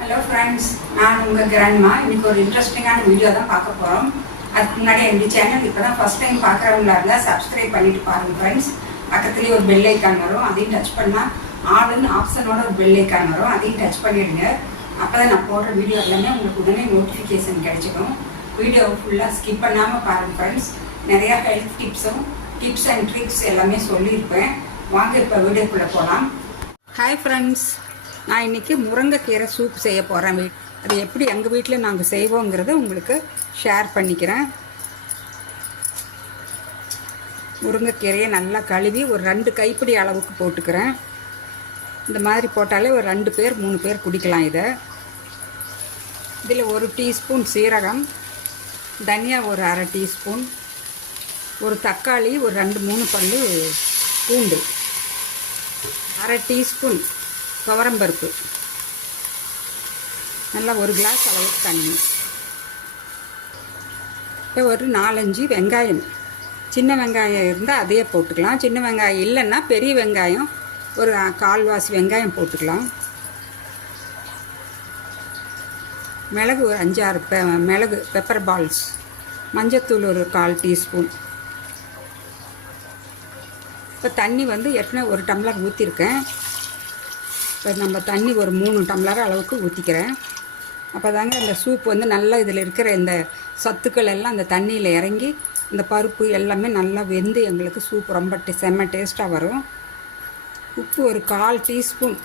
Hello friends, நான் உங்கள் grandma. இன்றைக்கி ஒரு இன்ட்ரெஸ்டிங்கான வீடியோ தான் பார்க்க போகிறோம். அதுக்கு முன்னாடி என்னுடைய சேனல் இப்போ தான் ஃபஸ்ட் டைம் பார்க்குறவங்களா இருந்தால் சப்ஸ்கிரைப் பண்ணிவிட்டு பாருங்கள் ஃப்ரெண்ட்ஸ். பக்கத்துலேயே ஒரு பெல் ஐக்கான் வரும், அதையும் டச் பண்ணால் ஆளுன்னு ஆப்ஷனோட ஒரு பெல் ஐக்கான் வரும், அதையும் டச் பண்ணிவிடுங்க. அப்போ தான் நான் போடுற வீடியோ எல்லாமே உங்களுக்கு உடனே நோட்டிஃபிகேஷன் கிடைச்சிடும். வீடியோவை ஃபுல்லாக ஸ்கிப் பண்ணாமல் பாருங்கள் ஃப்ரெண்ட்ஸ். நிறையா ஹெல்த் டிப்ஸ் அண்ட் ட்ரிக்ஸ் எல்லாமே சொல்லியிருப்பேன். வாங்க இப்போ வீடியோக்குள்ளே போகலாம். ஹாய் ஃப்ரெண்ட்ஸ், நான் இன்றைக்கி முருங்கைக்கீரை சூப் செய்ய போகிறேன். அது எப்படி எங்கள் வீட்டில் நாங்கள் செய்வோங்கிறத உங்களுக்கு ஷேர் பண்ணிக்கிறேன். முருங்கைக்கீரையை நல்லா கழுவி ஒரு 2 கைப்பிடி அளவுக்கு போட்டுக்கிறேன். இந்த மாதிரி போட்டாலே ஒரு 2 பேர் 3 பேர் குடிக்கலாம். இதில் 1 டீஸ்பூன் சீரகம், தனியா ஒரு 1/2 டீஸ்பூன், ஒரு தக்காளி, ஒரு 2-3 பல்லு பூண்டு, 1/2 டீஸ்பூன் துவரம்பருப்பு, நல்லா 1 கிளாஸ் அளவுக்கு தண்ணி. இப்போ ஒரு 4-5 வெங்காயம், சின்ன வெங்காயம் இருந்தால் அதையே போட்டுக்கலாம். சின்ன வெங்காயம் இல்லைன்னா பெரிய வெங்காயம் ஒரு 1/4 வெங்காயம் போட்டுக்கலாம். மிளகு ஒரு 5-6 மிளகு பெப்பர் பால்ஸ், மஞ்சத்தூள் ஒரு 1/4 டீஸ்பூன். இப்போ தண்ணி ஏற்கனவே 1 டம்ளர் ஊற்றிருக்கேன். இப்போ நம்ம தண்ணி ஒரு 3 டம்ளர் அளவுக்கு ஊற்றிக்கிறேன். அப்போ தாங்க அந்த சூப் நல்லா இதில் இருக்கிற இந்த சத்துக்கள் எல்லாம் அந்த தண்ணியில் இறங்கி இந்த பருப்பு எல்லாமே நல்லா வெந்து எங்களுக்கு சூப் ரொம்ப செம்ம டேஸ்ட்டாக வரும். உப்பு ஒரு 1/4 டீஸ்பூன்.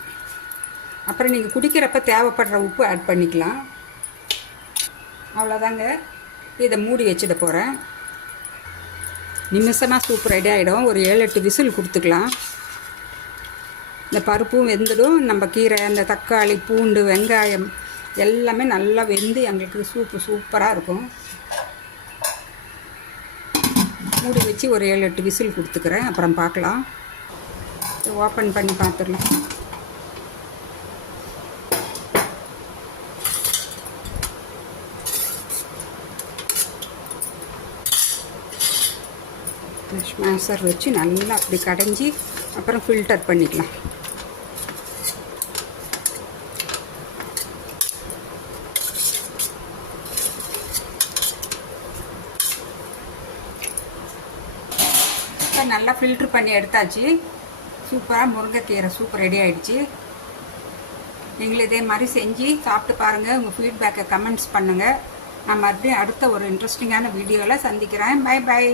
அப்புறம் நீங்கள் குடிக்கிறப்ப தேவைப்படுற உப்பு ஆட் பண்ணிக்கலாம். அவ்வளோதாங்க. இதை மூடி வச்சுட போகிறேன். நிமிஷமாக சூப் ரெடி ஆகிடும். ஒரு 7-8 விசில் கொடுத்துக்கலாம். இந்த பருப்பும் வெந்துடும், நம்ம கீரை, அந்த தக்காளி, பூண்டு, வெங்காயம் எல்லாமே நல்லா வெந்து எங்களுக்கு சூப்பு சூப்பராக இருக்கும். மூடி வச்சு ஒரு 7-8 விசில் கொடுத்துக்கிறேன். அப்புறம் பார்க்கலாம். ஓப்பன் பண்ணி பார்த்துடலாம். ஸ்மாஷர் வச்சு நல்லா அப்படி கடைஞ்சி அப்புறம் ஃபில்டர் பண்ணிக்கலாம். இப்போ நல்லா ஃபில்ட்ரு பண்ணி எடுத்தாச்சு. சூப்பராக முருங்கைக்கீரை சூப் ரெடி ஆகிடுச்சு. நீங்களும் இதே மாதிரி செஞ்சு சாப்பிட்டு பாருங்கள். உங்கள் ஃபீட்பேக்கை கமெண்ட்ஸ் பண்ணுங்கள். நான் மறுபடியும் அடுத்த ஒரு இன்ட்ரெஸ்டிங்கான வீடியோவில் சந்திக்கிறேன். Bye by.